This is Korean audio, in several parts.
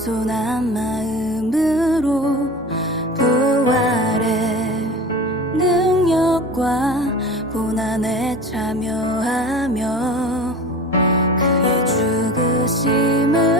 겸손한 마음으로 부활의 능력과 고난에 참여하며 그의 죽으심을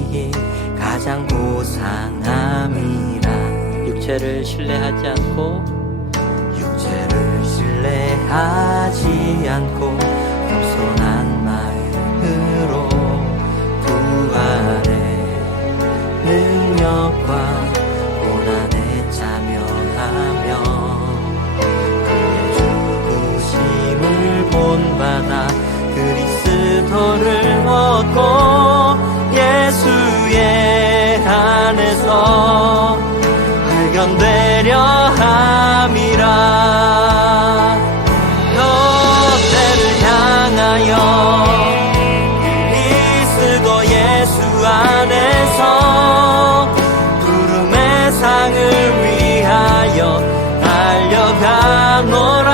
가장 고상함이라. 육체를 신뢰하지 않고 육체를 신뢰하지 않고 겸손한 마음으로 부활의 능력과 고난에 참여하며 그의 죽으심을 본받아 그리스도를 얻고 예수의 안에서 발견되려 함이라. 너대를 향하여 그리스도 예수 안에서 부름의 상을 위하여 달려가노라.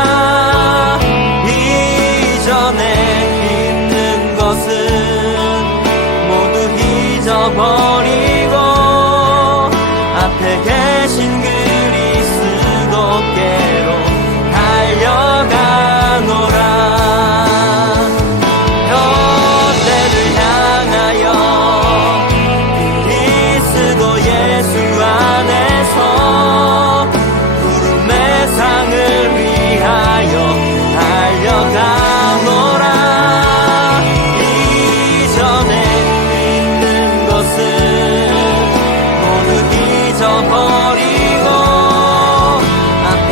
이전에 있는 것은 모두 잊어버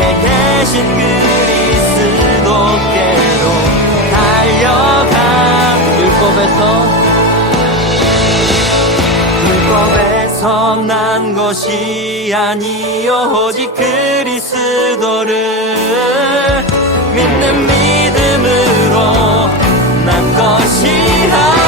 에 계신 그리스도께로 달려가 율법에서 율법에서 난 것이 아니요 오직 그리스도를 믿는 믿음으로 난 것이라